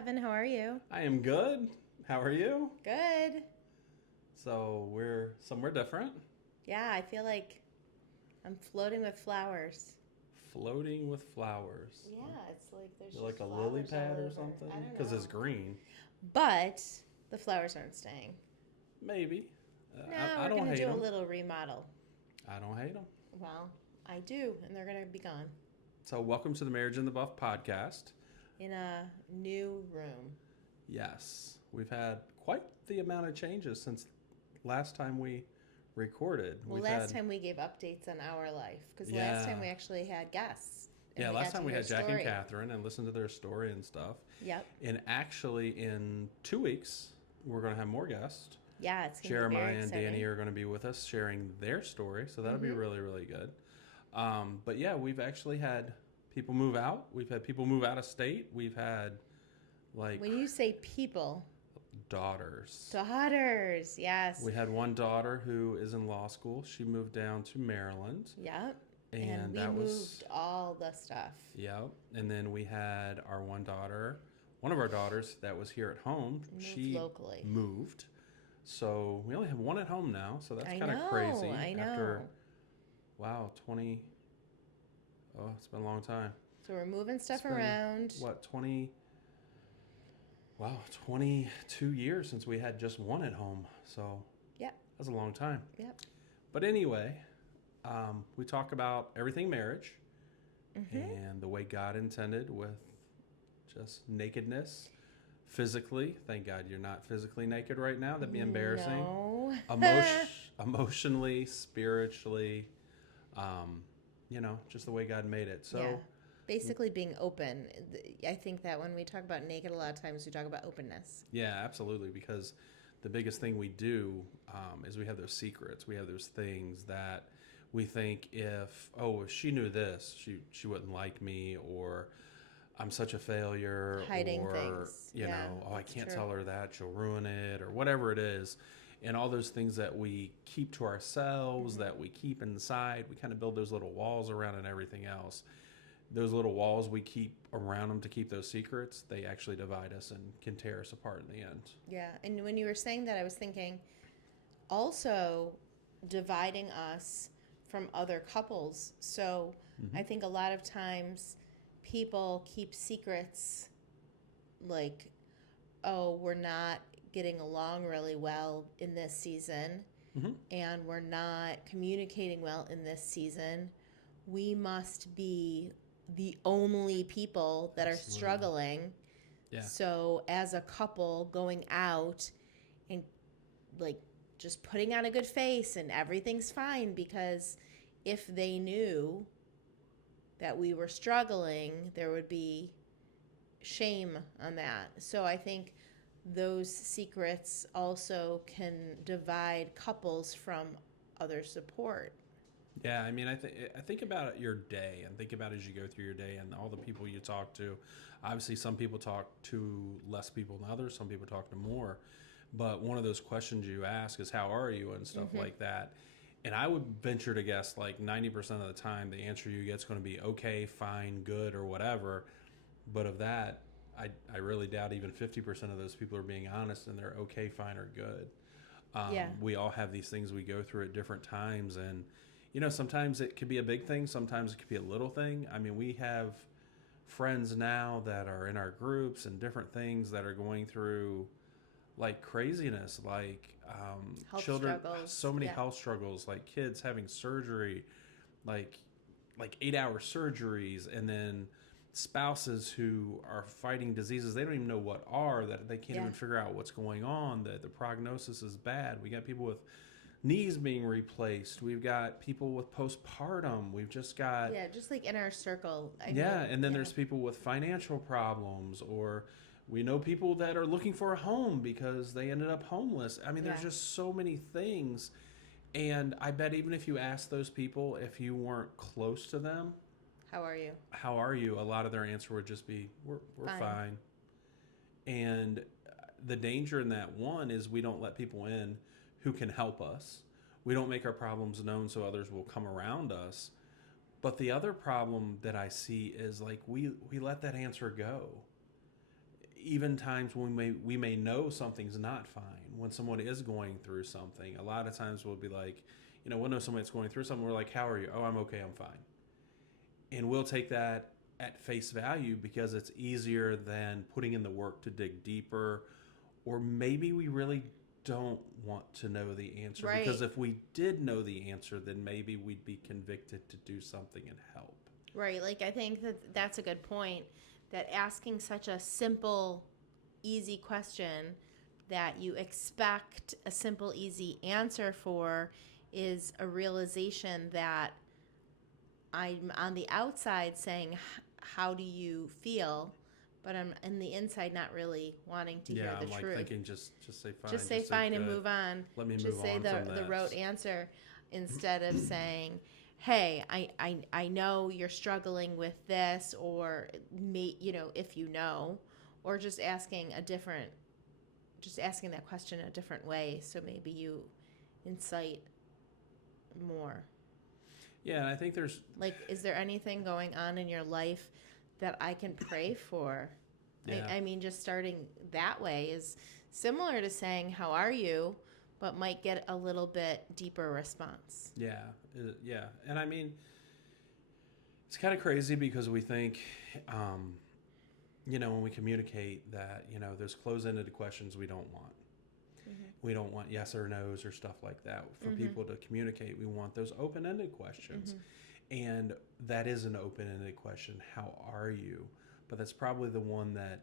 Kevin. How are you? I am good. How are you? Good. So we're somewhere different, Yeah, I feel like I'm floating with flowers. floating with flowers. Yeah, it's like there's You're like just a lily flowers all pad or over. I something? don't Because it's know. green. But the flowers aren't staying. Maybe. No, I we're don't going to hate do a them. little remodel. I don't hate them. Well, I do, and they're going to be gone So welcome to the Marriage in the Buff podcast. in a new room. Yes, we've had quite the amount of changes since last time we recorded. Well, We've last had time we gave updates on our life, because last yeah, time we actually had guests. And yeah. we Last got to time we hear a had Jack and story. Catherine and listened to their story and stuff. Yep. And actually, in 2 weeks, we're going to have more guests. Yeah, it's going to be Jeremiah very and exciting. Danny are going to be with us sharing their story, so that'll be Mm-hmm. really, really good. But yeah, we've actually had people move out. We've had people move out of state. We've had like When you say people, daughters. daughters, yes. We had one daughter who is in law school. She moved down to Maryland, Yep. and We that moved was all the stuff. yeah. And then we had our one of our daughters that was here at home. Moved She locally. moved. So we only have one at home now, so that's I kind of know, crazy. I know. After wow, 20. Oh, it's been a long time. So we're moving It's stuff been, around. what, 20? Wow, 22 years since we had just one at home. So Yep. that's a long time. Yep. But anyway, we talk about everything marriage Mm-hmm. and the way God intended with just nakedness physically. Thank God you're not physically naked right now. That'd be embarrassing. No. Emotionally, spiritually, just the way God made it. So, Yeah. Basically being open. I think that when we talk about naked, a lot of times we talk about openness. yeah, absolutely. Because the biggest thing we do is we have those secrets. We have those things that we think if she knew this, she wouldn't like me, or I'm such a failure, Hiding or things. Yeah, I that's can't true. tell her that, she'll ruin it, or whatever it is. And all those things that we keep to ourselves, that we keep inside, we kind of build those little walls around and everything else. Those little walls we keep around them to keep those secrets, they actually divide us and can tear us apart in the end. Yeah. And when you were saying that, I was thinking also dividing us from other couples. So I think a lot of times people keep secrets like, oh, we're not getting along really well in this season Mm-hmm. and we're not communicating well in this season. We must be the only people that are Absolutely. struggling. Yeah. So as a couple going out and like just putting on a good face and everything's fine, because if they knew that we were struggling, there would be shame on that. So I think those secrets also can divide couples from other support. Yeah, I mean, I think about your day and think about as you go through your day and all the people you talk to. Obviously, some people talk to less people than others. Some people talk to more. But one of those questions you ask is, "How are you?" and stuff like that. And I would venture to guess like 90% of the time, the answer you get is going to be okay, fine, good, or whatever. But of that, I really doubt even 50% of those people are being honest and they're okay, fine, or good. Yeah. We all have these things we go through at different times, and sometimes it could be a big thing, sometimes it could be a little thing. I mean, we have friends now that are in our groups and different things that are going through like craziness, like Health children, struggles. so many Yeah. health struggles, like kids having surgery, like 8-hour surgeries, and then spouses who are fighting diseases they don't even know what are, that they can't Yeah. even figure out what's going on, that the prognosis is bad. We got people with knees being replaced. We've got people with postpartum. We've just got Yeah, just like in our circle. yeah, and then yeah. there's people with financial problems, or we know people that are looking for a home because they ended up homeless. I mean, there's Yeah. just so many things. And I bet even if you ask those people, if you weren't close to them, How are you? how are you? A lot of their answer would just be, we're Fine. fine. And the danger in that one is we don't let people in who can help us. We don't make our problems known so others will come around us. But the other problem that I see is like we let that answer go. even times when we may know something's not fine, when someone is going through something, a lot of times we'll be like, we'll know someone that's going through something. We're like, how are you? Oh, I'm okay. I'm fine. And we'll take that at face value because it's easier than putting in the work to dig deeper. Or maybe we really don't want to know the answer. Right. Because if we did know the answer, then maybe we'd be convicted to do something and help. Right. Like, I think that that's a good point, that asking such a simple, easy question that you expect a simple, easy answer for is a realization that I'm on the outside saying, how do you feel? But I'm in the inside not really wanting to hear the I'm like truth. thinking just say fine. Just say fine and good. move on. Let me Just move say on the from the this. rote answer instead of saying, hey, I know you're struggling with this, or if you know, or just asking that question a different way, so maybe you incite more. Yeah, and I think there's Like, is there anything going on in your life that I can pray for? Yeah. I mean, just starting that way is similar to saying, how are you? But might get a little bit deeper response. Yeah. And I mean, it's kind of crazy because we think, when we communicate that, there's closed-ended questions we don't want. Mm-hmm. We don't want yes or no's or stuff like that. For Mm-hmm. people to communicate, we want those open-ended questions. Mm-hmm. And that is an open-ended question. How are you? But that's probably the one that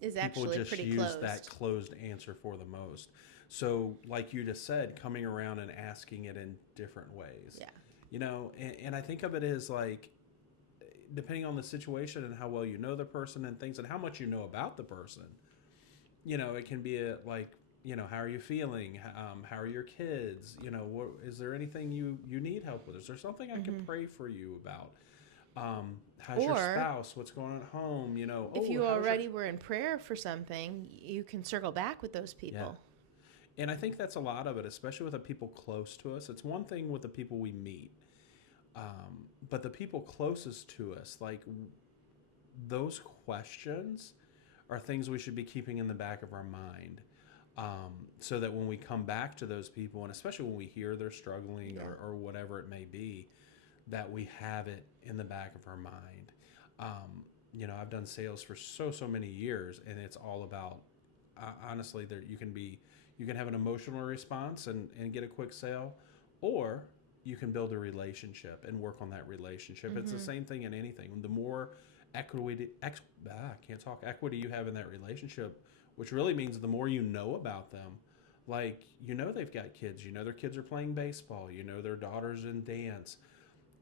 is people actually just pretty use closed. That closed answer for the most. So like you just said, coming around and asking it in different ways. Yeah. And I think of it as like, depending on the situation and how well you know the person and things and how much you know about the person, it can be like, how are you feeling? How are your kids? Is there anything you need help with? Is there something I can pray for you about? How's your spouse? What's going on at home? If you already were in prayer for something, you can circle back with those people. Yeah. And I think that's a lot of it, especially with the people close to us. It's one thing with the people we meet. But the people closest to us, like, those questions are things we should be keeping in the back of our mind, so that when we come back to those people, and especially when we hear they're struggling or whatever it may be, that we have it in the back of our mind. I've done sales for so many years, and it's all about, honestly, you can have an emotional response and get a quick sale, or you can build a relationship and work on that relationship. Mm-hmm. It's the same thing in anything. The more equity you have in that relationship, which really means the more you know about them. Like, they've got kids, their kids are playing baseball, their daughter's in dance,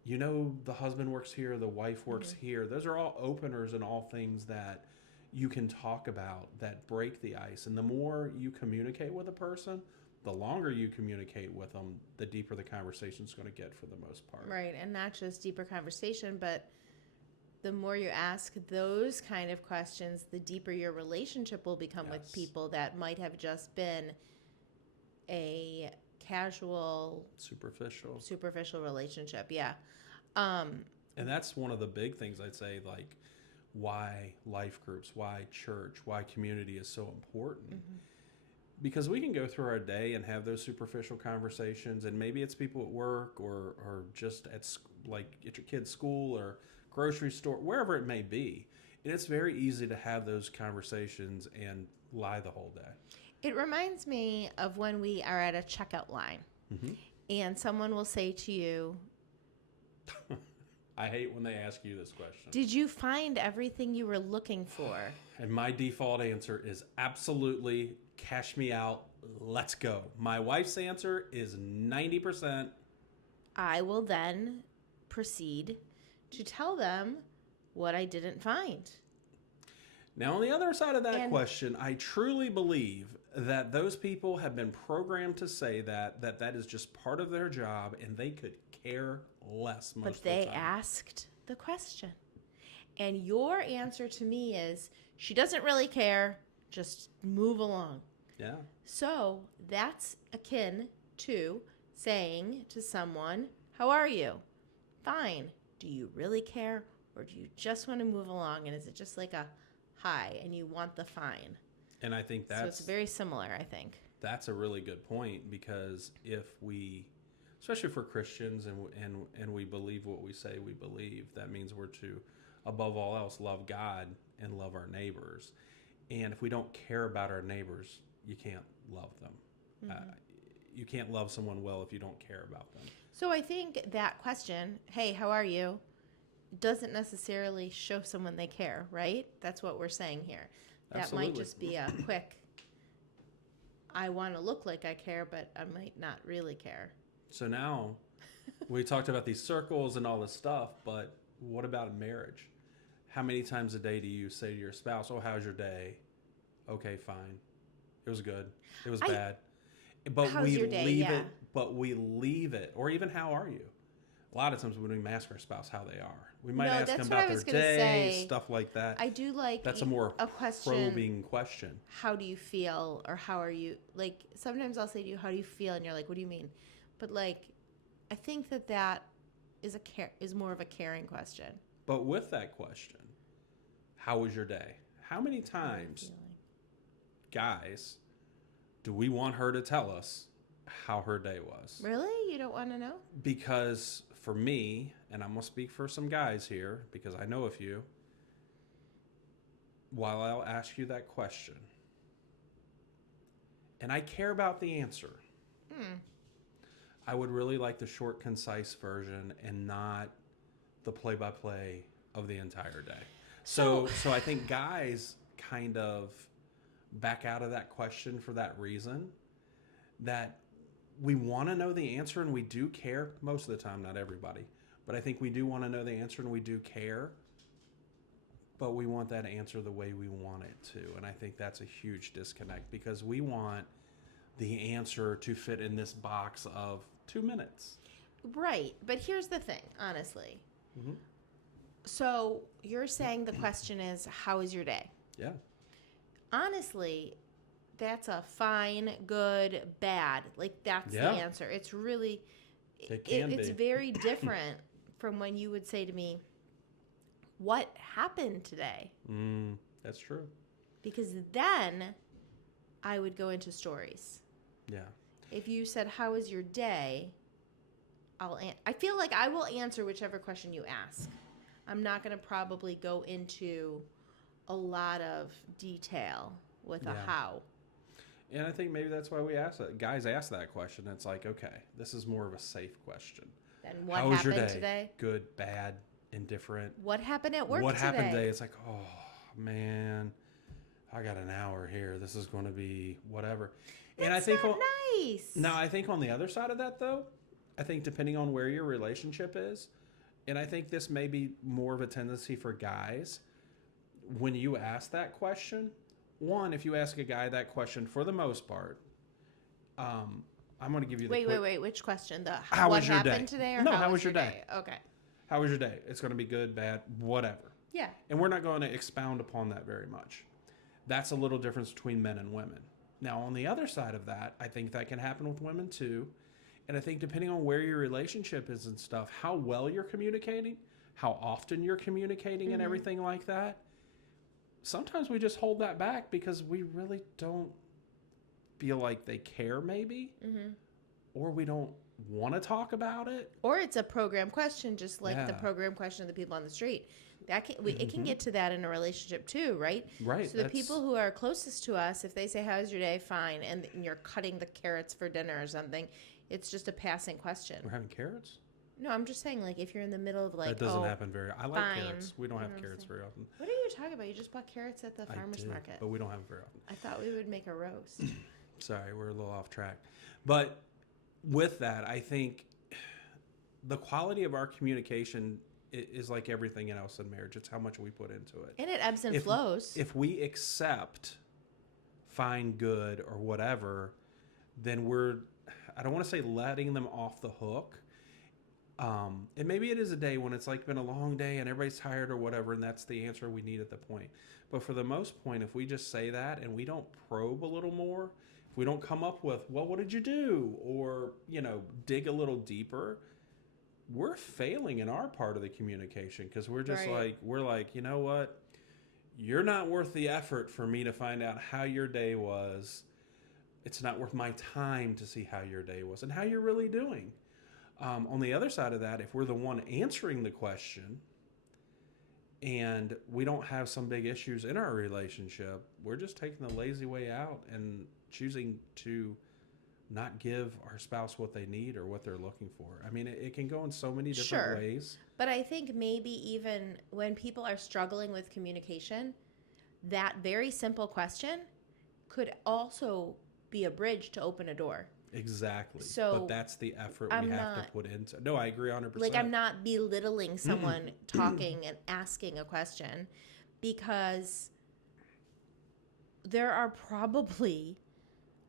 the husband works here, the wife works here. Those are all openers and all things that you can talk about that break the ice. And the more you communicate with a person, the longer you communicate with them, the deeper the conversation is going to get for the most part. Right, and not just deeper conversation, but the more you ask those kind of questions, the deeper your relationship will become with people that might have just been a casual, superficial relationship. Yeah. And that's one of the big things I'd say, like, why life groups, why church, why community is so important. Mm-hmm. Because we can go through our day and have those superficial conversations, and maybe it's people at work or just at your kid's school or grocery store, wherever it may be. And it's very easy to have those conversations and lie the whole day. It reminds me of when we are at a checkout line, and someone will say to you, I hate when they ask you this question. Did you find everything you were looking for? And my default answer is absolutely, cash me out, let's go. My wife's answer is 90%. I will then proceed to tell them what I didn't find. Now, on the other side of that question, I truly believe that those people have been programmed to say that is just part of their job, and they could care less most of the time. But they asked the question. And your answer to me is, she doesn't really care, just move along. Yeah. So that's akin to saying to someone, how are you? Fine. Do you really care, or do you just want to move along? And is it just like a high and you want the fine. And I think So it's very similar, I think. that's a really good point, because if we, especially for Christians, and we believe what we say we believe, that means we're to, above all else, love God and love our neighbors. And if we don't care about our neighbors, you can't love them. You can't love someone well if you don't care about them. So I think that question, hey, how are you, doesn't necessarily show someone they care, right? That's what we're saying here. That Absolutely. might just be a quick, I want to look like I care, but I might not really care. So now we talked about these circles and all this stuff, but what about marriage? How many times a day do you say to your spouse, oh, how's your day? Okay, fine. It was good. It was bad. But How's we your day? leave Yeah. it. But we leave it. Or even, how are you? A lot of times we don't ask our spouse how they are. We might No, ask that's them what I about was their gonna day, say. stuff like that. I do like That's a more question. probing question. How do you feel, or how are you? Like, sometimes I'll say to you, how do you feel? And you're like, what do you mean? But like, I think that is more of a caring question. But with that question, how was your day? How many times, guys, do we want her to tell us how her day was? Really? You don't want to know? Because for me, and I'm going to speak for some guys here because I know a few, while I'll ask you that question, and I care about the answer, I would really like the short, concise version and not the play-by-play of the entire day. So I think guys kind of back out of that question for that reason, that we want to know the answer and we do care most of the time, not everybody, but I think we do want to know the answer and we do care, but we want that answer the way we want it to. And I think that's a huge disconnect, because we want the answer to fit in this box of 2 minutes. Right. But here's the thing, honestly. So you're saying the question is, how is your day? Yeah. Honestly, that's a fine, good, bad. Like, that's the answer. It's really, it's very different from when you would say to me, what happened today? That's true. Because then I would go into stories. Yeah. If you said, how was your day? I feel like I will answer whichever question you ask. I'm not going to probably go into a lot of detail with a how. And I think maybe that's why we ask that. Guys ask that question. It's like, okay, this is more of a safe question. Then what How was happened your day? today? Good, bad, indifferent. What happened at work What today? happened today? It's like, oh, man, I got an hour here. This is going to be whatever. That's and I think not nice. Now, I think on the other side of that, though, I think depending on where your relationship is, and I think this may be more of a tendency for guys, when you ask that question, one, if you ask a guy that question, for the most part, I'm going to give you the Wait. Which question? The How what was your happened day? today, or No, how was your day? Okay. How was your day? It's going to be good, bad, whatever. Yeah. And we're not going to expound upon that very much. That's a little difference between men and women. Now, on the other side of that, I think that can happen with women too. And I think depending on where your relationship is and stuff, how well you're communicating, how often you're communicating and everything like that, sometimes we just hold that back because we really don't feel like they care, maybe, or we don't want to talk about it. Or it's a program question, just like the program question of the people on the street. It can get to that in a relationship too, right? Right. So the people who are closest to us, if they say, how's your day? Fine. And you're cutting the carrots for dinner or something, it's just a passing question. We're having carrots? No, I'm just saying, like, if you're in the middle of, like, that doesn't happen very often. I like fine. carrots. We don't You know have what I'm carrots saying? very often. What are you talking about? You just bought carrots at the farmer's I did, market. but we don't have them very often. I thought we would make a roast. Sorry, we're a little off track. But with that, I think the quality of our communication is like everything else in marriage. It's how much we put into it. And it ebbs and flows. If we accept fine, good, or whatever, then we're, I don't want to say letting them off the hook. And maybe it is a day when it's like been a long day and everybody's tired or whatever, and that's the answer we need at the point. But for the most point, if we just say that and we don't probe a little more, if we don't come up with, well, what did you do? Or, dig a little deeper, we're failing in our part of the communication, because we're just Right. we're like, you know what? you're not worth the effort for me to find out how your day was. It's not worth my time to see how your day was and how you're really doing. On the other side of that, if we're the one answering the question and we don't have some big issues in our relationship, we're just taking the lazy way out and choosing to not give our spouse what they need or what they're looking for. I mean, it can go in so many different Sure. ways. But I think maybe even when people are struggling with communication, that very simple question could also be a bridge to open a door. Exactly. So, but that's the effort we I'm have to not put into. No, I agree 100%. like I'm not belittling someone talking and asking a question, because there are probably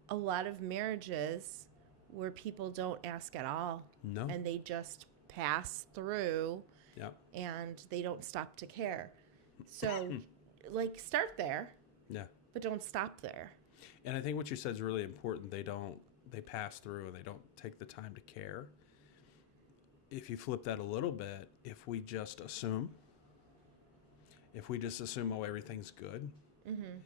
a lot of marriages where people don't ask at all No. and they just pass through Yeah. and they don't stop to care. So like start there, Yeah. but don't stop there. And I think what you said is really important. They pass through and they don't take the time to care. If you flip that a little bit, if we just assume, oh, everything's good. Mm-hmm.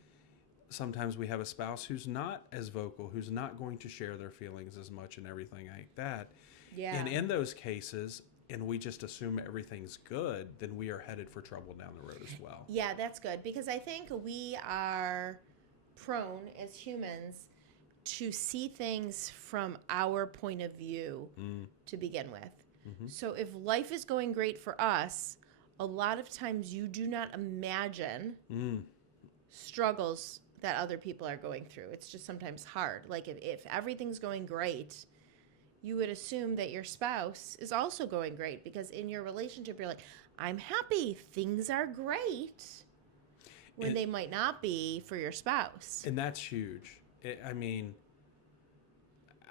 Sometimes we have a spouse who's not as vocal, who's not going to share their feelings as much and everything like that. Yeah. And in those cases, and we just assume everything's good, then we are headed for trouble down the road as well. Yeah, that's good, because I think we are prone as humans to see things from our point of view to begin with. Mm-hmm. So if life is going great for us, a lot of times you do not imagine struggles that other people are going through. It's just sometimes hard. Like if everything's going great, you would assume that your spouse is also going great, because in your relationship, you're like, I'm happy, things are great, when they might not be for your spouse. And that's huge. I mean,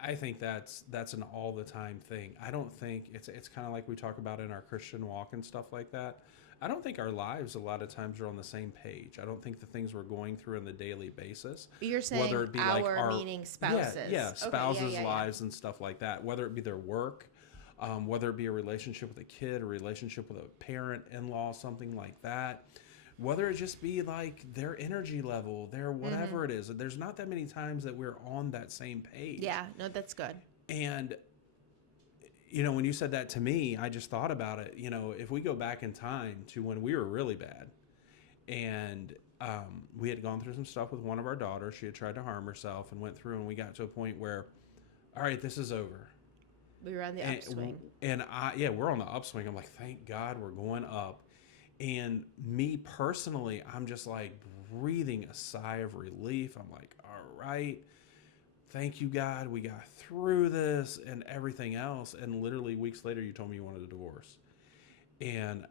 I think that's an all the time thing. I don't think it's kind of like we talk about in our Christian walk and stuff like that. I don't think our lives a lot of times are on the same page. I don't think the things we're going through on the daily basis. You're saying whether it be meaning spouses. Yeah, spouses' Okay, lives and stuff like that. Whether it be their work, whether it be a relationship with a kid, a relationship with a parent, in-law, something like that. Whether it just be like their energy level, their whatever it is. There's not that many times that we're on that same page. Yeah, no, that's good. And, when you said that to me, I just thought about it. If we go back in time to when we were really bad and we had gone through some stuff with one of our daughters, she had tried to harm herself and went through, and we got to a point where, all right, this is over. We were on the upswing. And we're on the upswing. I'm like, thank God we're going up. And me personally, I'm just like breathing a sigh of relief. I'm like, all right, thank you, God. We got through this and everything else. And literally weeks later, you told me you wanted a divorce. And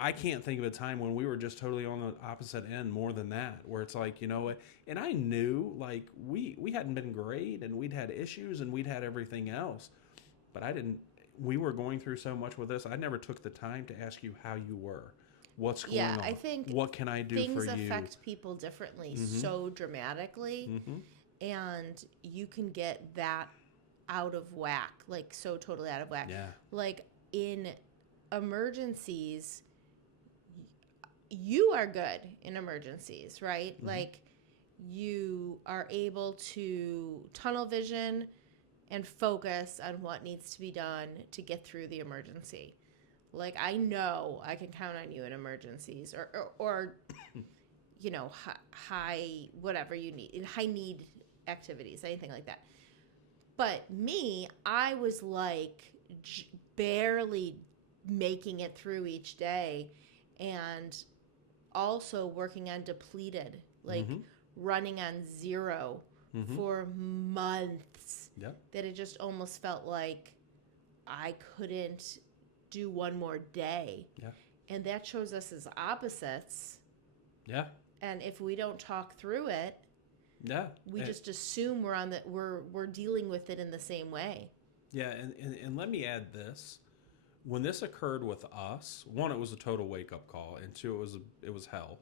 I can't think of a time when we were just totally on the opposite end more than that, where it's like, you know what? And I knew like we hadn't been great and we'd had issues and we'd had everything else, but we were going through so much with this. I never took the time to ask you how you were. What's going on? I think what can I do for you? Things affect people differently so dramatically, and you can get that out of whack, like so totally out of whack. Yeah. Like in emergencies, you are good in emergencies, right? Like you are able to tunnel vision and focus on what needs to be done to get through the emergency. Like I know I can count on you in emergencies or high whatever you need, high need activities, anything like that. But me, I was like barely making it through each day, and also working on depleted, like running on zero for months. Yep. That it just almost felt like I couldn't do one more day. Yeah. And that shows us as opposites. Yeah. And if we don't talk through it, yeah, we just assume we're dealing with it in the same way. Yeah, and let me add this. When this occurred with us, one, it was a total wake-up call, and two, it was hell.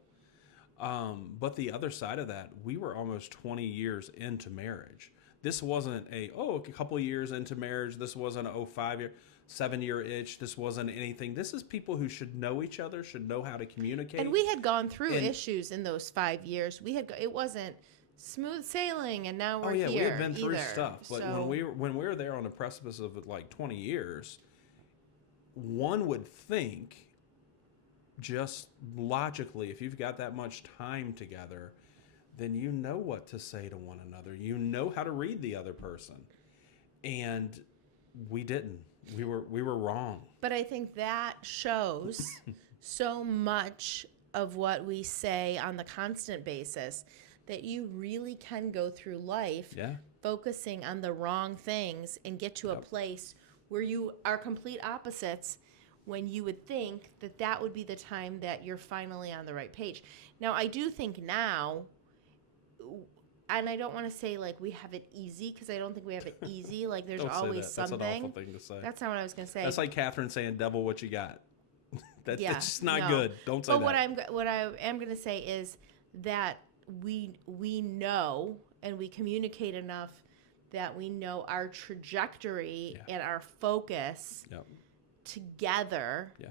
But the other side of that, we were almost 20 years into marriage. This wasn't a couple of years into marriage. This wasn't a 5 year. 7-year itch. This wasn't anything. This is people who should know each other, should know how to communicate. And we had gone through And- issues in those 5 years. It wasn't smooth sailing, and now we're Oh yeah, here. we had been through either. stuff. But So, when we were there on the precipice of like 20 years, one would think, just logically, if you've got that much time together, then you know what to say to one another. You know how to read the other person. And we didn't. We were wrong. but I think that shows so much of what we say on the constant basis, that you really can go through life Yeah. focusing on the wrong things and get to a place where you are complete opposites, when you would think that that would be the time that you're finally on the right page. Now, I do think now, and I don't want to say like we have it easy, because I don't think we have it easy. Like there's Don't say always that. something. That's an awful thing to say. That's not what I was going to say. That's like Catherine saying, "Devil, what you got?" That's just not no. good. Don't say but that. what I am going to say is that we know, and we communicate enough that we know our trajectory and our focus Yep. together, Yeah.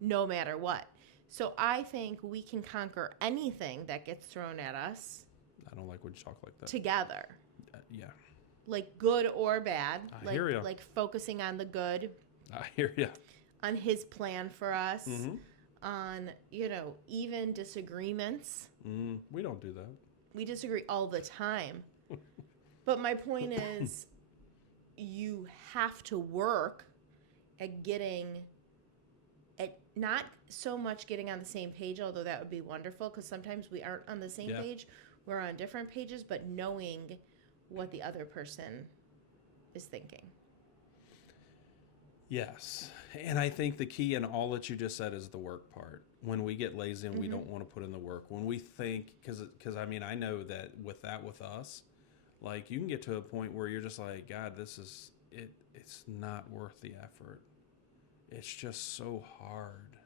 no matter what. So I think we can conquer anything that gets thrown at us I don't like when you talk like that. together, Yeah. like good or bad. I hear ya. Like focusing on the good, I hear you. on his plan for us, Mm-hmm. on, even disagreements. We don't do that. We disagree all the time. But my point is, you have to work at not so much getting on the same page, although that would be wonderful, because sometimes we aren't on the same page. We're on different pages, but knowing what the other person is thinking. Yes. And I think the key in all that you just said is the work part. When we get lazy and we don't want to put in the work, when we think, because I mean, I know that with us, like you can get to a point where you're just like, God, this is it. It's not worth the effort. It's just so hard.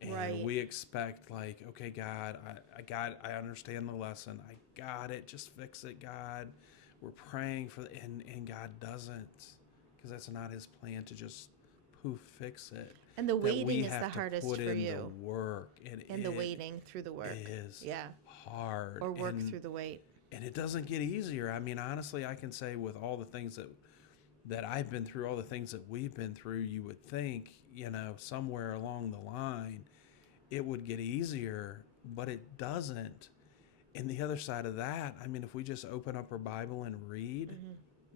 And Right. we expect like, okay, God, I understand the lesson. I got it. Just fix it, God. We're praying for and God doesn't, because that's not his plan to just poof fix it. And the That we waiting is have the to hardest put for in you. the work. And the waiting through the work. is Yeah. hard. Or work and, through the wait. and it doesn't get easier. I mean, honestly, I can say with all the things that I've been through, all the things that we've been through, you would think, somewhere along the line, it would get easier, but it doesn't. And the other side of that, I mean, if we just open up our Bible and read,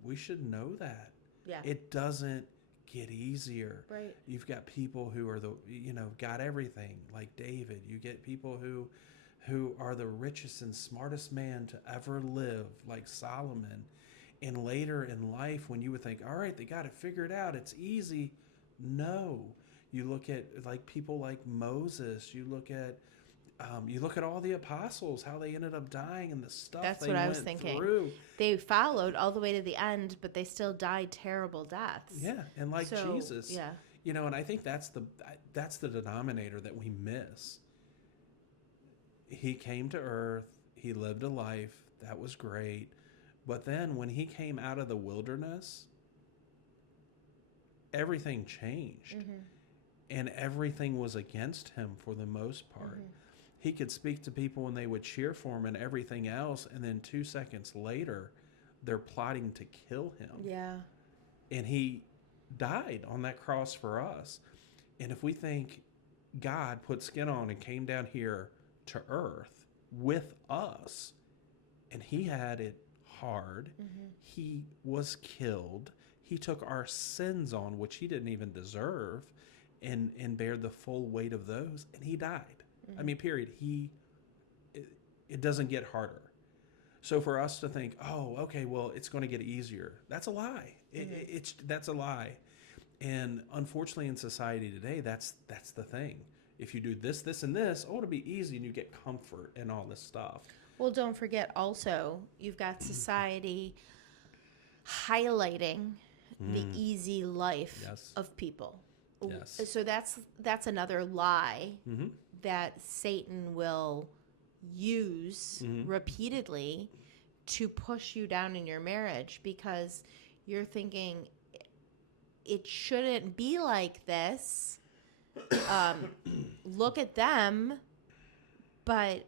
we should know that. Yeah. It doesn't get easier. Right. You've got people who are got everything, like David. You get people who are the richest and smartest man to ever live, like Solomon. And later in life, when you would think, all right, they got it figured out, it's easy. No. You look at like people like Moses. You look at all the apostles, how they ended up dying, and the stuff That's they what I was went thinking. through. They followed all the way to the end, but they still died terrible deaths. Yeah, and like So, Jesus. yeah. And I think that's the denominator that we miss. He came to earth, he lived a life, that was great. But then when he came out of the wilderness, everything changed. And everything was against him for the most part. He could speak to people and they would cheer for him and everything else, and then 2 seconds later, they're plotting to kill him. Yeah. And he died on that cross for us. And if we think God put skin on and came down here to earth with us, and he had it hard, he was killed, he took our sins on, which he didn't even deserve, and bared the full weight of those, and he died. I mean, period. It doesn't get harder. So for us to think, oh, okay, well, it's going to get easier, that's a lie. That's a lie. And unfortunately, in society today, that's the thing. If you do this, this, and this, oh, it'll be easy, and you get comfort and all this stuff. Well, don't forget also, you've got society highlighting the easy life Yes. of people. Yes. So that's another lie Mm-hmm. that Satan will use repeatedly to push you down in your marriage, because you're thinking, it shouldn't be like this. Look at them. But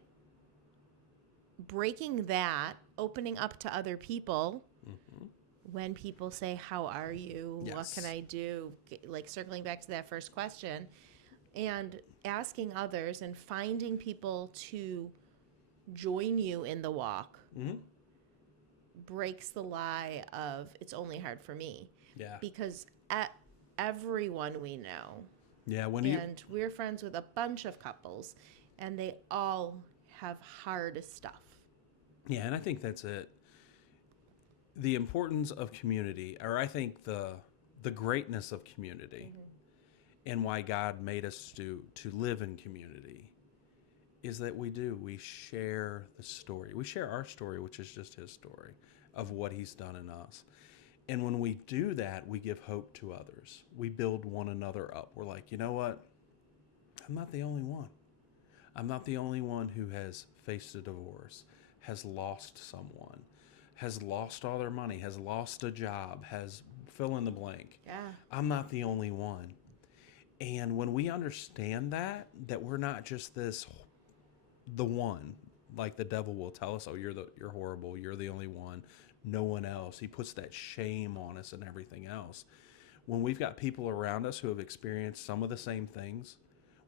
breaking that, opening up to other people, when people say, how are you? Yes. What can I do? Like circling back to that first question and asking others and finding people to join you in the walk breaks the lie of it's only hard for me. Yeah. Because everyone we know, Yeah. and we're friends with a bunch of couples, and they all have hard stuff. Yeah, and I think that's it. The importance of community, or I think the greatness of community, and why God made us to live in community, is that we share the story. We share our story, which is just His story of what He's done in us. And when we do that, we give hope to others. We build one another up. We're like, you know what? I'm not the only one. I'm not the only one who has faced a divorce, has lost someone, has lost all their money, has lost a job, has fill in the blank. Yeah. I'm not the only one. And when we understand that we're not just the one, like the devil will tell us, oh, you're horrible, you're the only one, no one else. He puts that shame on us and everything else. When we've got people around us who have experienced some of the same things,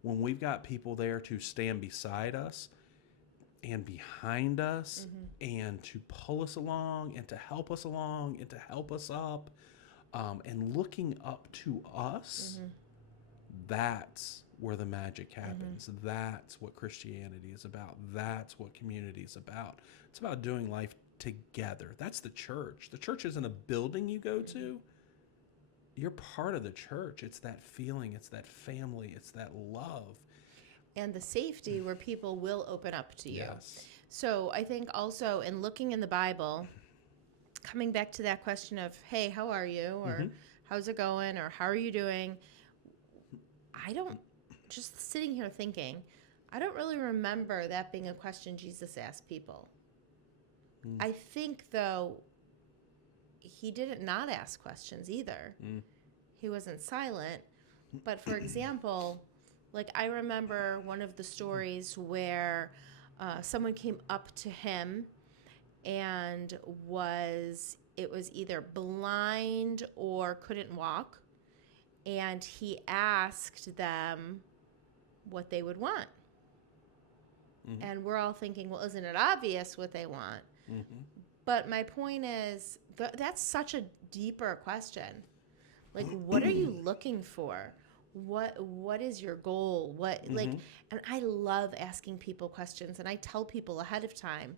when we've got people there to stand beside us and behind us and to pull us along and to help us along and to help us up, and looking up to us, that's where the magic happens. That's what Christianity is about. That's what community is about. It's about doing life together. That's the church. The church isn't a building you go to. You're part of the church. It's that feeling. It's that family. It's that love. And the safety where people will open up to you. Yes. So I think also in looking in the Bible, coming back to that question of, hey, how are you? Or how's it going? Or how are you doing? Just sitting here thinking, I don't really remember that being a question Jesus asked people. I think, though, He didn't not ask questions either. He wasn't silent. But for example, like I remember one of the stories where someone came up to him and it was either blind or couldn't walk. And he asked them what they would want. And we're all thinking, well, isn't it obvious what they want? But my point is, that's such a deeper question. Like, what are you looking for? What is your goal? And I love asking people questions, and I tell people ahead of time,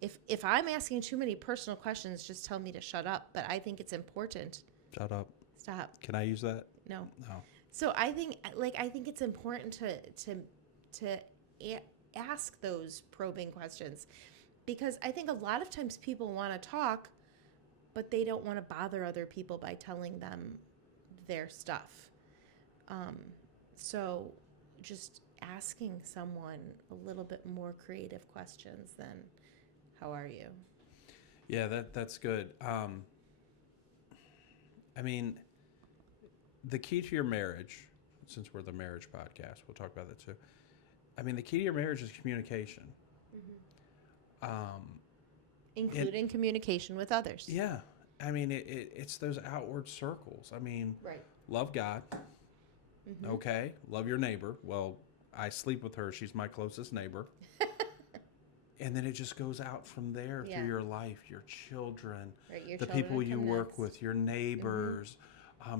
if I'm asking too many personal questions, just tell me to shut up. But I think it's important. Shut up. Stop. Can I use that? No. No. So I think it's important to ask those probing questions, because I think a lot of times people want to talk, but they don't want to bother other people by telling them their stuff. So just asking someone a little bit more creative questions than, how are you? Yeah, that's good. I mean, the key to your marriage, since we're the marriage podcast, we'll talk about that too. I mean, the key to your marriage is communication. Including communication with others. Yeah. I mean, it's those outward circles. I mean, Right. Love God. Okay. Love your neighbor. Well, I sleep with her. She's my closest neighbor. And then it just goes out from there through your life, your children, Right, your the children people you come work next. with, your neighbors,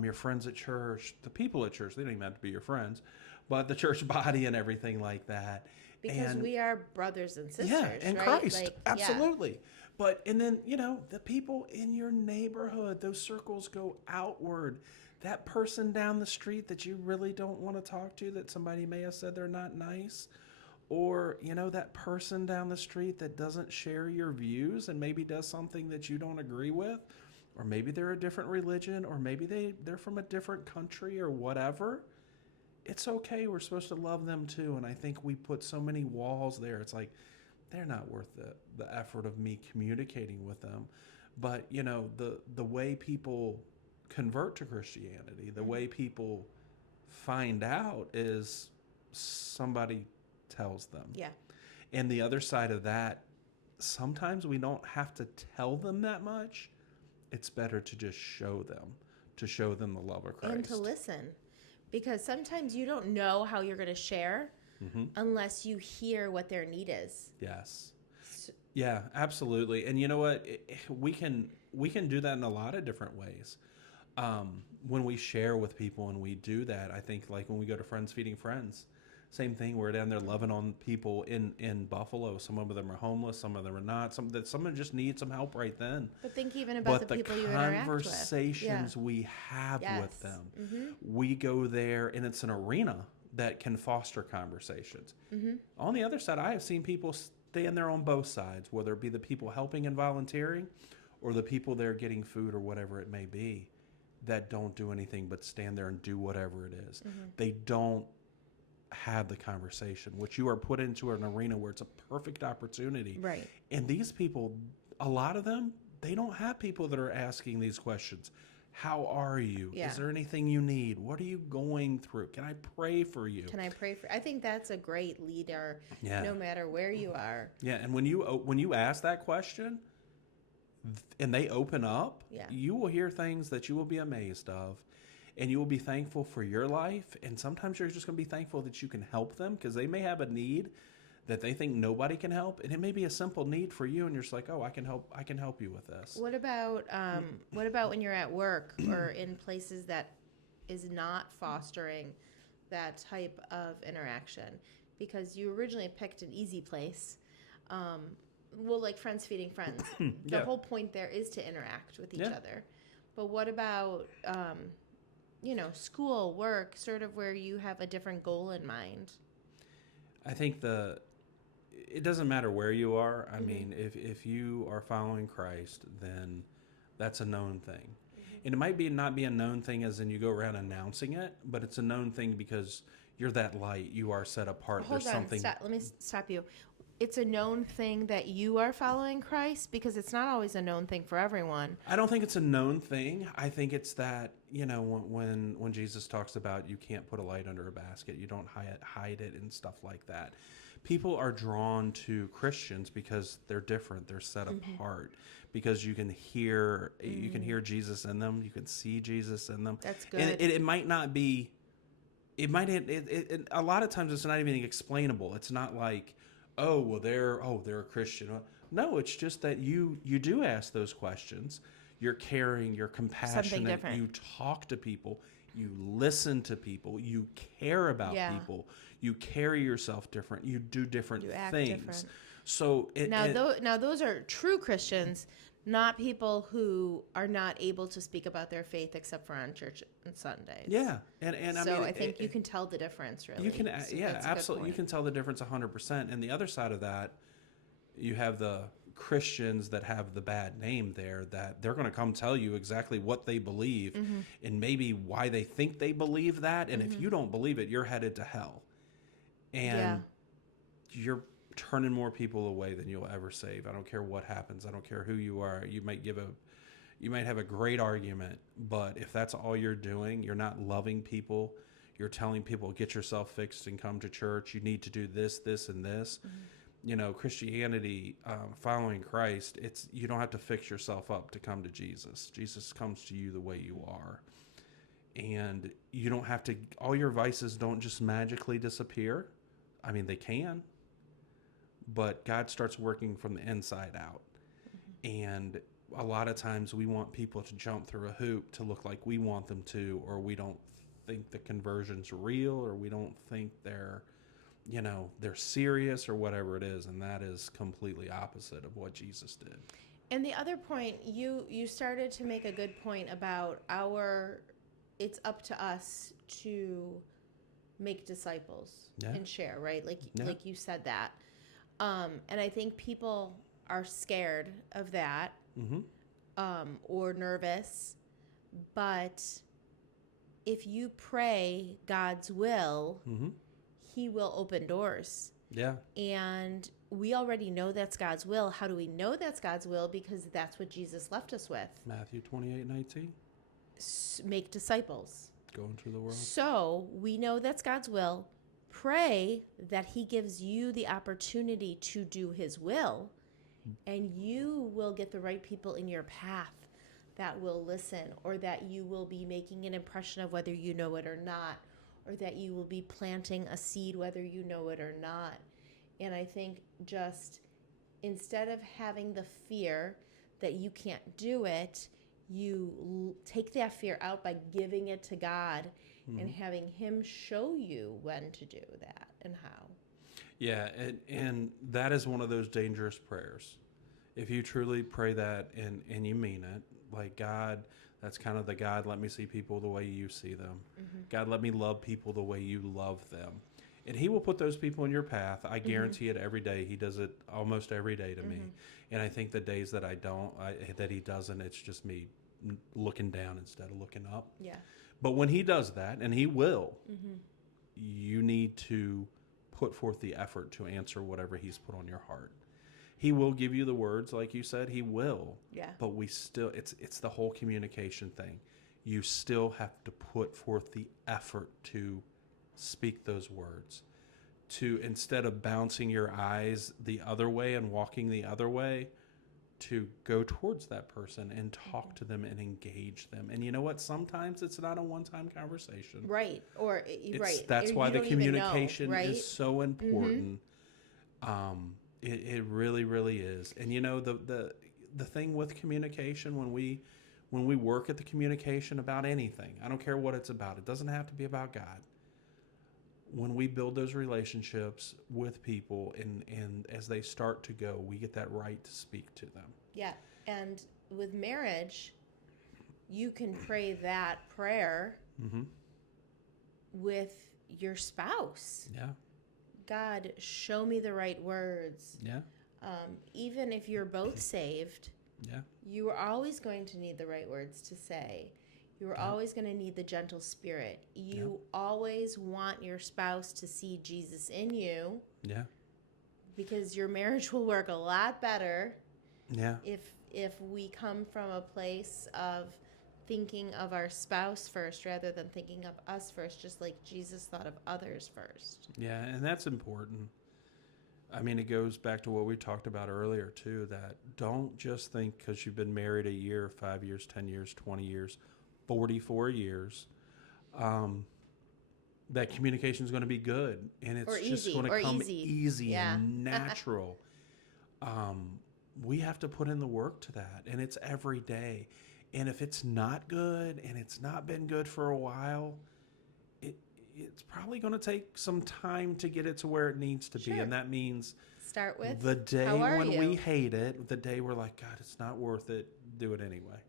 your friends at church, the people at church. They don't even have to be your friends, but the church body and everything like that. Because and, we are brothers and sisters, yeah, in right? Christ, Like, absolutely. But and then the people in your neighborhood, those circles go outward. That person down the street that you really don't want to talk to, that somebody may have said they're not nice, or that person down the street that doesn't share your views and maybe does something that you don't agree with, or maybe they're a different religion, or maybe they're from a different country or whatever. It's okay. We're supposed to love them too. And I think we put so many walls there. It's like, they're not worth the effort of me communicating with them. But, the way people convert to Christianity. The way people find out is somebody tells them. Yeah. And the other side of that, sometimes we don't have to tell them that much. It's better to just show them the love of Christ. And to listen. Because sometimes you don't know how you're going to share unless you hear what their need is. Yes. Yeah, absolutely. And you know what? We can do that in a lot of different ways. When we share with people and we do that, I think like when we go to Friends Feeding Friends, same thing. We're down there loving on people in Buffalo. Some of them are homeless. Some of them are not. Some just need some help right then. But think even about the people you interact with. But the conversations we have with them, we go there and it's an arena that can foster conversations. On the other side, I have seen people stand there on both sides, whether it be the people helping and volunteering or the people there getting food or whatever it may be, that don't do anything but stand there and do whatever it is. They don't have the conversation, which you are put into an arena where it's a perfect opportunity. Right. And these people, a lot of them, they don't have people that are asking these questions. How are you? Yeah. Is there anything you need? What are you going through? Can I pray for you? I think that's a great leader, no matter where you are. Yeah, and when you ask that question and they open up, you will hear things that you will be amazed of. And you will be thankful for your life. And sometimes you're just going to be thankful that you can help them because they may have a need that they think nobody can help. And it may be a simple need for you. And you're just like, oh, I can help you with this. What about when you're at work or in places that is not fostering that type of interaction? Because you originally picked an easy place. Like Friends Feeding Friends. The whole point there is to interact with each other. But what about... school, work, sort of where you have a different goal in mind? I think it doesn't matter where you are. I mean, if you are following Christ, then that's a known thing. And it might not be a known thing as in you go around announcing it, but it's a known thing because you're that light. You are set apart. Hold on, let me stop you. It's a known thing that you are following Christ because it's not always a known thing for everyone. I don't think it's a known thing. I think it's that, when Jesus talks about you can't put a light under a basket, you don't hide it and stuff like that. People are drawn to Christians because they're different. They're set apart because you can hear Jesus in them. You can see Jesus in them. That's good. And it might not be, a lot of times it's not even explainable. It's not like, they're a Christian. No, it's just that you do ask those questions. You're caring, you're compassionate, you talk to people, you listen to people, you care about people, you carry yourself different, you do different things. Different. So now those are true Christians, not people who are not able to speak about their faith except for on church on Sundays. Yeah, and I think you can tell the difference. Really, you can. Absolutely, you can tell the difference 100%. And the other side of that, you have the Christians that have the bad name there, that they're going to come tell you exactly what they believe and maybe why they think they believe that. And if you don't believe it, you're headed to hell, and you're turning more people away than you'll ever save. I don't care what happens. I don't care who you are. You might have a great argument, but if that's all you're doing, you're not loving people. You're telling people, get yourself fixed and come to church. You need to do this, this, and this. Christianity, following Christ, you don't have to fix yourself up to come to Jesus. Jesus comes to you the way you are. And you don't have to, all your vices don't just magically disappear. I mean, they can. But God starts working from the inside out. And a lot of times we want people to jump through a hoop to look like we want them to, or we don't think the conversion's real, or we don't think they're serious or whatever it is. And that is completely opposite of what Jesus did. And the other point, you started to make a good point about it's up to us to make disciples and share, right? Like you said that. And I think people are scared of that or nervous. But if you pray God's will, He will open doors. Yeah. And we already know that's God's will. How do we know that's God's will? Because that's what Jesus left us with. Matthew 28:19. make disciples. Go into the world. So we know that's God's will. Pray that he gives you the opportunity to do his will, and you will get the right people in your path that will listen, or that you will be making an impression of whether you know it or not, or that you will be planting a seed whether you know it or not. And I think just instead of having the fear that you can't do it, you take that fear out by giving it to God and having him show you when to do that and how. Yeah, and that is one of those dangerous prayers. If you truly pray that and you mean it, like, God, that's kind of the God, let me see people the way you see them. God, let me love people the way you love them. And he will put those people in your path. I guarantee it every day. He does it almost every day to me. And I think the days that that he doesn't, it's just me looking down instead of looking up. Yeah. But when he does that, and he will, you need to put forth the effort to answer whatever he's put on your heart. He will give you the words, like you said, he will. Yeah. But it's the whole communication thing. You still have to put forth the effort to speak those words. To, instead of bouncing your eyes the other way and walking the other way, to go towards that person and talk to them and engage them. And you know what? Sometimes it's not a one-time conversation. Right. Or right. That's why You the don't even know, communication right? is so important. It really, really is. And you know, the thing with communication, when we work at the communication about anything, I don't care what it's about. It doesn't have to be about God. When we build those relationships with people and as they start to go, we get that right to speak to them. Yeah. And with marriage, you can pray that prayer with your spouse. Yeah. God, show me the right words. Yeah. Even if you're both saved, Yeah. you are always going to need the right words to say. You're always going to need the gentle spirit. You always want your spouse to see Jesus in you. Yeah. Because your marriage will work a lot better. Yeah. If we come from a place of thinking of our spouse first rather than thinking of us first, just like Jesus thought of others first. Yeah, and that's important. I mean, it goes back to what we talked about earlier, too, that don't just think because you've been married a year, 5 years, 10 years, 20 years, 44 years, that communication is going to be good. And it's just going to come easy and natural. We have to put in the work to that, and it's every day. And if it's not good and it's not been good for a while, it's probably going to take some time to get it to where it needs to be. And that means start with the day when we hate it, the day we're like, God, it's not worth it, do it anyway.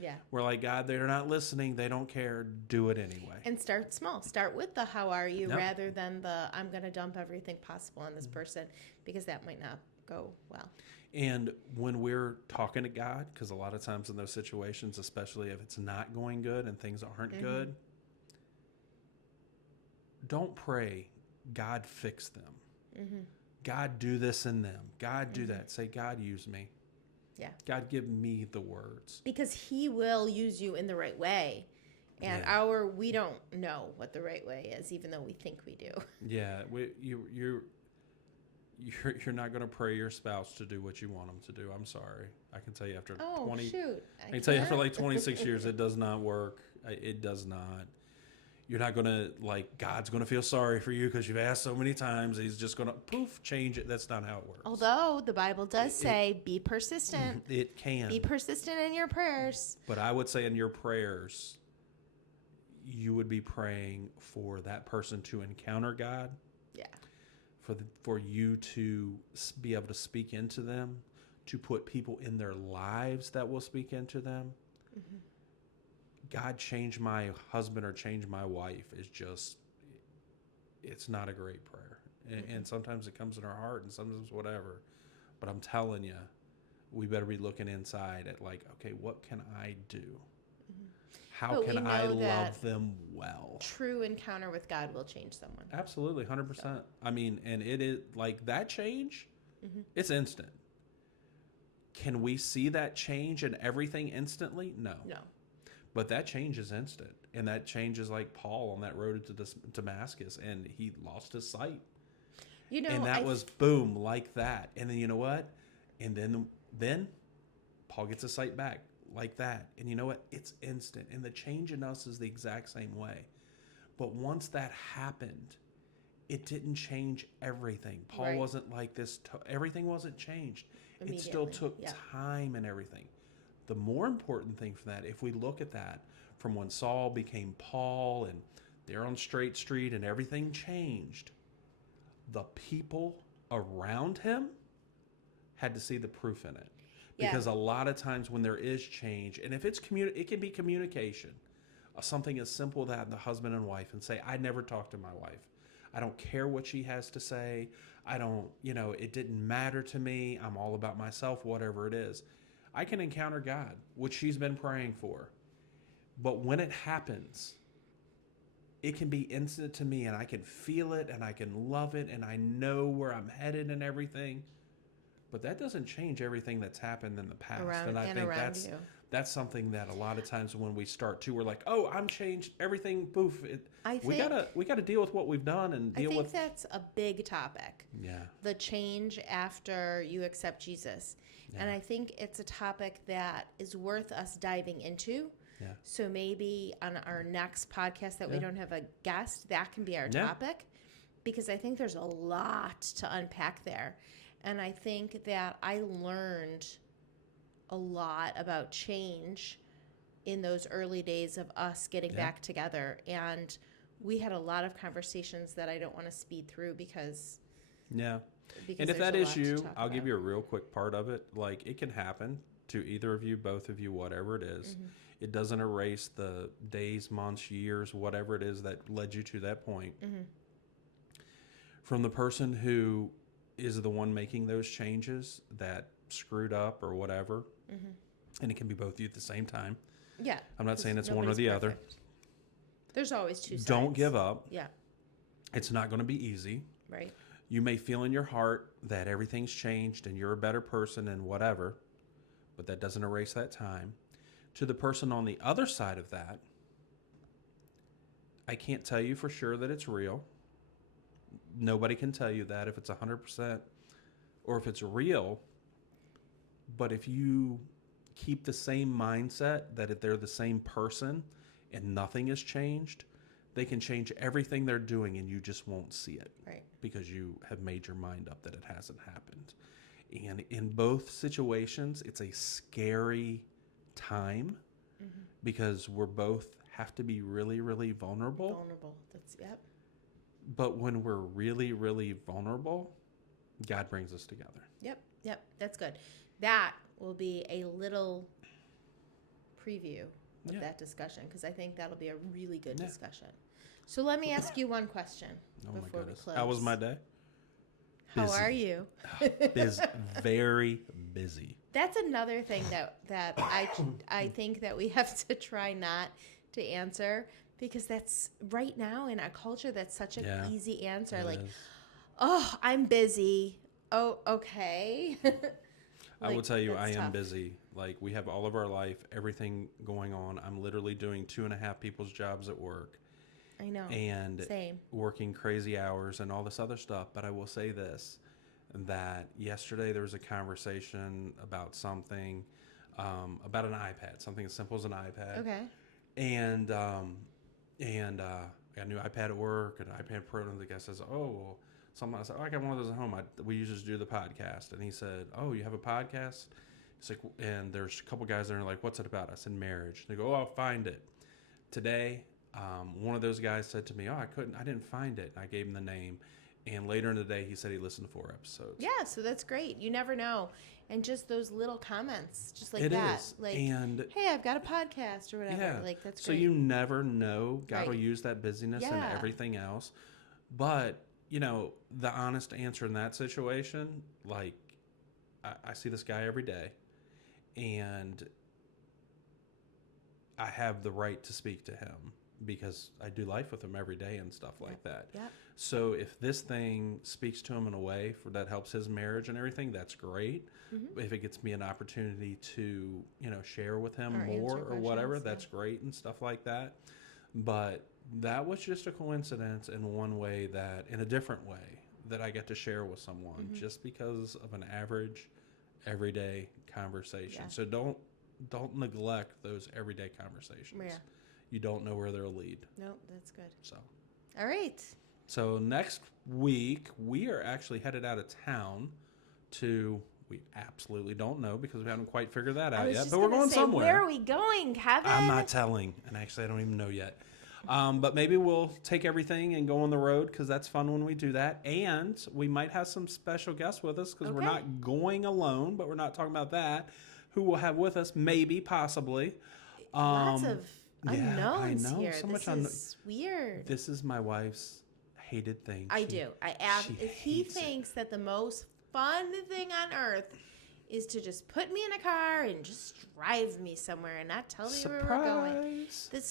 Yeah. We're like, God, they're not listening, they don't care, do it anyway. And start small. Start with the how are you rather than the I'm going to dump everything possible on this person, because that might not go well. And when we're talking to God, because a lot of times in those situations, especially if it's not going good and things aren't good, don't pray, God, fix them. God, do this in them. God, do that. Say, God, use me. Yeah. God, give me the words. Because he will use you in the right way. And we don't know what the right way is, even though we think we do. Yeah. You're not going to pray your spouse to do what you want them to do. I'm sorry. I can tell you after I can tell you after like 26 years, it does not work. It does not. You're not going to, like, God's going to feel sorry for you because you've asked so many times. He's just going to, poof, change it. That's not how it works. Although the Bible does say, be persistent. It can. Be persistent in your prayers. But I would say in your prayers, you would be praying for that person to encounter God. Yeah. For you to be able to speak into them, to put people in their lives that will speak into them. God, change my husband or change my wife is just, it's not a great prayer. And sometimes it comes in our heart and sometimes whatever. But I'm telling you, we better be looking inside at like, okay, what can I do? How can I love them well? True encounter with God will change someone. Absolutely, 100%. So. I mean, and it is like that change, it's instant. Can we see that change in everything instantly? No. But that change is instant. And that change is like Paul on that road to Damascus, and he lost his sight. You know, And that was boom, like that. And then you know what? And then Paul gets his sight back like that. And you know what? It's instant. And the change in us is the exact same way. But once that happened, it didn't change everything. Paul Right. wasn't like this. Everything wasn't changed. It still Immediately, took yeah. time and everything. The more important thing from that, if we look at that from when Saul became Paul and they're on Straight Street and everything changed, the people around him had to see the proof in it. Yeah. Because a lot of times when there is change, and if it's it can be communication, something as simple as that, the husband and wife, and say, I never talk to my wife. I don't care what she has to say. I don't, it didn't matter to me. I'm all about myself, whatever it is. I can encounter God, which she's been praying for. But when it happens, it can be instant to me, and I can feel it, and I can love it, and I know where I'm headed and everything. But that doesn't change everything that's happened in the past. And I think that's something that a lot of times when we start to, we're like, oh, I'm changed. Everything, poof. We gotta deal with what we've done and deal with. I think that's a big topic. Yeah. The change after you accept Jesus. Yeah. And I think it's a topic that is worth us diving into. Yeah. So maybe on our next podcast that we don't have a guest, that can be our topic, because I think there's a lot to unpack there. And I think that I learned a lot about change in those early days of us getting back together. And we had a lot of conversations that I don't want to speed through because and if that is you, I'll give you a real quick part of it. Like, it can happen to either of you, both of you, whatever it is. Mm-hmm. It doesn't erase the days, months, years, whatever it is that led you to that point. Mm-hmm. From the person who is the one making those changes that screwed up or whatever, and it can be both of you at the same time. Yeah. I'm not saying it's one or the other. There's always two sides. Don't give up. Yeah. It's not going to be easy. Right. You may feel in your heart that everything's changed and you're a better person and whatever, but that doesn't erase that time. To the person on the other side of that, I can't tell you for sure that it's real. Nobody can tell you that if it's 100% or if it's real. But if you keep the same mindset that if they're the same person and nothing has changed, they can change everything they're doing and you just won't see it. Right. Because you have made your mind up that it hasn't happened. And in both situations, it's a scary time because we're both have to be really, really vulnerable. Yep. But when we're really, really vulnerable, God brings us together. Yep. That's good. That will be a little preview of that discussion, because I think that'll be a really good discussion. So let me ask you one question before we close. How was my day? How are you? Very busy. That's another thing that I think that we have to try not to answer, because that's right now in our culture, that's such an easy answer. Like, oh, I'm busy. Oh, okay. I will tell you, I am tough. busy. Like, we have all of our life, everything going on. I'm literally doing 2.5 people's jobs at work. I know. And Same. Working crazy hours and all this other stuff. But I will say this, that yesterday there was a conversation about something, about an iPad, something as simple as an iPad. Okay. And I got a new iPad at work, an iPad Pro, and the guy says, oh, well, I said, oh, I got one of those at home. We usually just do the podcast. And he said, oh, you have a podcast? He's like, and there's a couple guys there and like, what's it about? I said, marriage. They go, oh, I'll find it. Today, one of those guys said to me, oh, I didn't find it. And I gave him the name. And later in the day, he said he listened to 4 episodes. Yeah, so that's great. You never know. And just those little comments, just like it that. Is. Like, and hey, I've got a podcast or whatever. Yeah. Like, that's so great. you never know. God will use that busyness and everything else. But, the honest answer in that situation, like, I see this guy every day. And I have the right to speak to him. because I do life with him every day and stuff like that. Yep. So if this thing speaks to him in a way that helps his marriage and everything, that's great. If it gets me an opportunity to, share with him Or answer more or whatever, questions, that's great and stuff like that. But that was just a coincidence in one way, that in a different way, that I get to share with someone just because of an average, everyday conversation. Yeah. So don't neglect those everyday conversations. Yeah. You don't know where they'll lead. No, that's good. So. All right. So next week, we are actually headed out of town to, we absolutely don't know because we haven't quite figured that out yet, but we're going somewhere. Where are we going, Kevin? I'm not telling, and actually I don't even know yet. But maybe we'll take everything and go on the road because that's fun when we do that. And we might have some special guests with us because we're Okay. not going alone, but we're not talking about that. Who we'll have with us, maybe, possibly. Lots of yeah, I unknowns know. here. So This much is weird. This is my wife's hated thing. I She- do. she He hates it. thinks that the most fun thing on earth is to just put me in a car and just drive me somewhere and not tell me where we're going. Surprise. This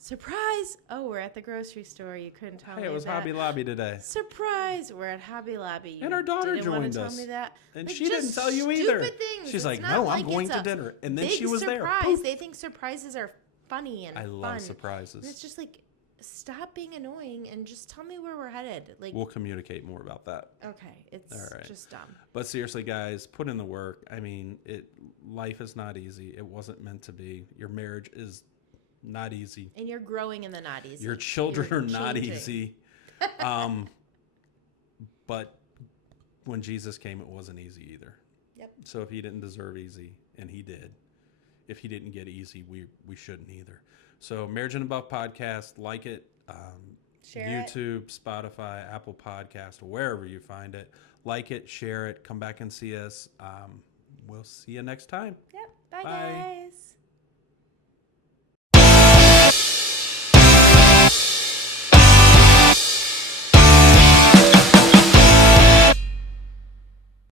surprise! Oh, we're at the grocery store. You couldn't tell me Hey, it was that. Hobby Lobby today. Surprise! We're at Hobby Lobby. You And our daughter didn't want joined to us. tell me that. And Like, she didn't just tell you either. stupid things. She's It's like, not no, like I'm going it's to a dinner. And then big she was there. surprise. Poof. They think surprises are funny and I fun. love And surprises. it's just like, stop being annoying and just tell me where we're headed. Like, We'll communicate more about that. okay, it's All right. just dumb. But seriously, guys, put in the work. I mean, life is not easy. It wasn't meant to be. Your marriage is not easy. And you're growing in the not easy. Your children You're are not changing. easy. But when Jesus came, it wasn't easy either. Yep. So if he didn't deserve easy, and he did, if he didn't get easy, we shouldn't either. So Marriage and Above podcast, like it, Share it. YouTube, Spotify, Apple Podcast, wherever you find it. Like it, share it, come back and see us. We'll see you next time. Yep. Bye, Bye. guys.